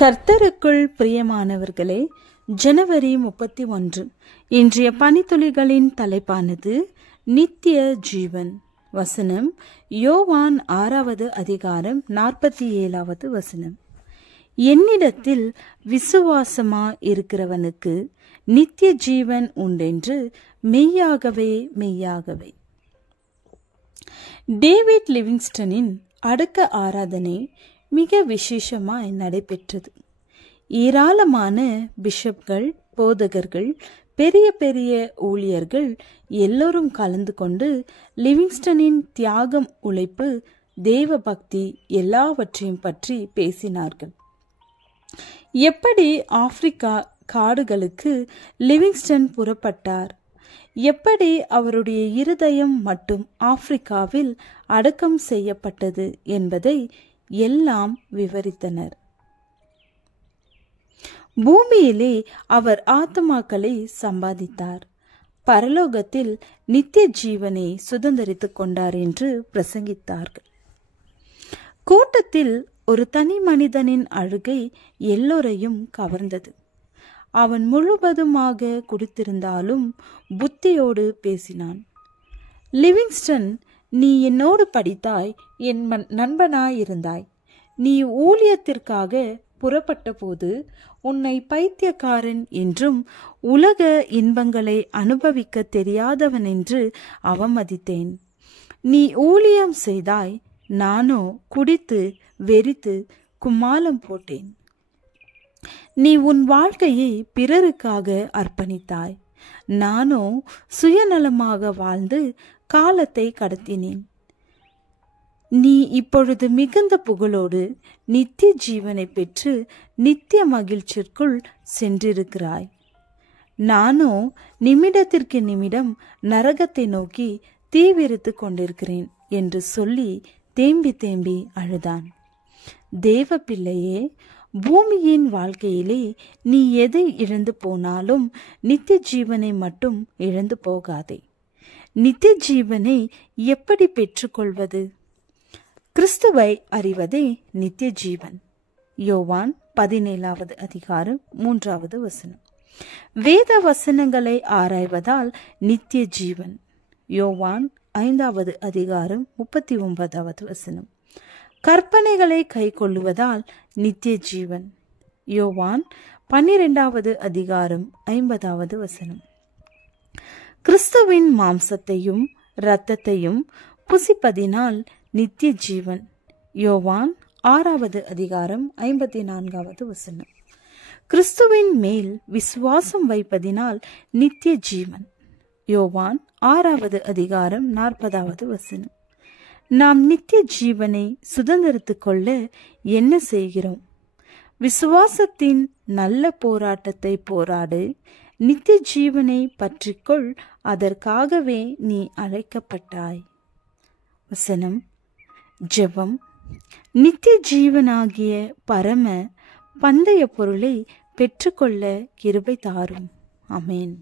கர்த்தருக்குள் பிரியமானவர்களே, ஜனவரி 31 இன்றைய பனித்துளிகளின் தலைப்பானது நித்திய ஜீவன். வசனம் யோவான் 6வது அதிகாரம் 47வது வசனம். என்னிடத்தில் விசுவாசமா இருக்கிறவனுக்கு நித்திய ஜீவன் உண்டென்று மெய்யாகவே மெய்யாகவே. டேவிட் லிவிங்ஸ்டனின் அடக்க ஆராதனை மிக விசேஷமாய் நடைபெற்றது. ஏராளமான பிஷப்கள், போதகர்கள், பெரிய பெரிய ஊழியர்கள் எல்லோரும் கலந்து கொண்டு லிவிங்ஸ்டனின் தியாகம், உழைப்பு, தேவ பக்தி எல்லாவற்றையும் பற்றி பேசினார்கள். எப்படி ஆப்பிரிக்கா காடுகளுக்கு லிவிங்ஸ்டன் புறப்பட்டார், எப்படி அவருடைய இருதயம் மட்டும் ஆப்பிரிக்காவில் அடக்கம் செய்யப்பட்டது என்பதை எல்லாம் விவரித்தனர். பூமியிலே அவர் ஆத்மாக்களை சம்பாதித்தார், பரலோகத்தில் நித்திய ஜீவனை சுதந்தரித்துக் கொண்டார் என்று பிரசங்கித்தார்கள். கூட்டத்தில் ஒரு தனி மனிதனின் அழுகை எல்லோரையும் கவர்ந்தது. அவன் முழுவதுமாக குடித்திருந்தாலும் புத்தியோடு பேசினான். லிவிங்ஸ்டன், நீ என்னோடு படித்தாய், என் நண்பனாயிருந்தாய். நீ ஊழியத்திற்காக புறப்பட்ட போது உன்னை பைத்தியக்காரன் என்றும் உலக இன்பங்களை அனுபவிக்க தெரியாதவன் என்று அவமதித்தேன். நீ ஊழியம் செய்தாய், நானோ குடித்து வெறித்து கும்மாளம் போட்டேன். நீ உன் வாழ்க்கையை பிறருக்காக அர்ப்பணித்தாய், நானோ சுயநலமாக வாழ்ந்து காலத்தை கடத்தினேன். நீ இப்பொழுது மிகுந்த புகழோடு நித்திய ஜீவனை பெற்று நித்திய மகிழ்ச்சிக்குள் சென்றிருக்கிறாய். நானோ நிமிடத்திற்கு நிமிடம் நரகத்தை நோக்கி தீவிரித்து கொண்டிருக்கிறேன் என்று சொல்லி தேம்பி தேம்பி அழுதான். தேவ பிள்ளையே, பூமியின் வாழ்க்கையிலே நீ எதை இழந்து போனாலும் நித்திய ஜீவனை மட்டும் இழந்து போகாதே. நித்திய ஜீவனை எப்படி பெற்றுக்கொள்வது? கிறிஸ்துவை அறிவதே நித்திய ஜீவன். யோவான் 17வது அதிகாரம் 3வது வசனம். வேத வசனங்களை ஆராய்வதால் நித்திய ஜீவன். யோவான் 5வது அதிகாரம் 39வது வசனம். கற்பனைகளை கை கொள்ளுவதால் நித்திய ஜீவன். யோவான் 12வது அதிகாரம் 50வது வசனம். கிறிஸ்துவின் மாம்சத்தையும் இரத்தத்தையும் புசிப்பதினால் நித்திய ஜீவன். யோவான் 6வது அதிகாரம் 54வது வசனம். கிறிஸ்துவின் மேல் விசுவாசம் வைப்பதினால் நித்திய ஜீவன். யோவான் 6வது அதிகாரம் 40வது வசனம். நாம் நித்திய ஜீவனை சுதந்திரத்துக் கொள்ள என்ன செய்கிறோம்? விசுவாசத்தின் நல்ல போராட்டத்தை போராடு, நித்திய ஜீவனை பற்றிக்கொள், அதற்காகவே நீ அழைக்கப்பட்டாய். வசனம். ஜெபம். நித்திய ஜீவனாகிய பரம பந்தய பொருளை பெற்றுக்கொள்ள கிருபை தாரும். ஆமென்.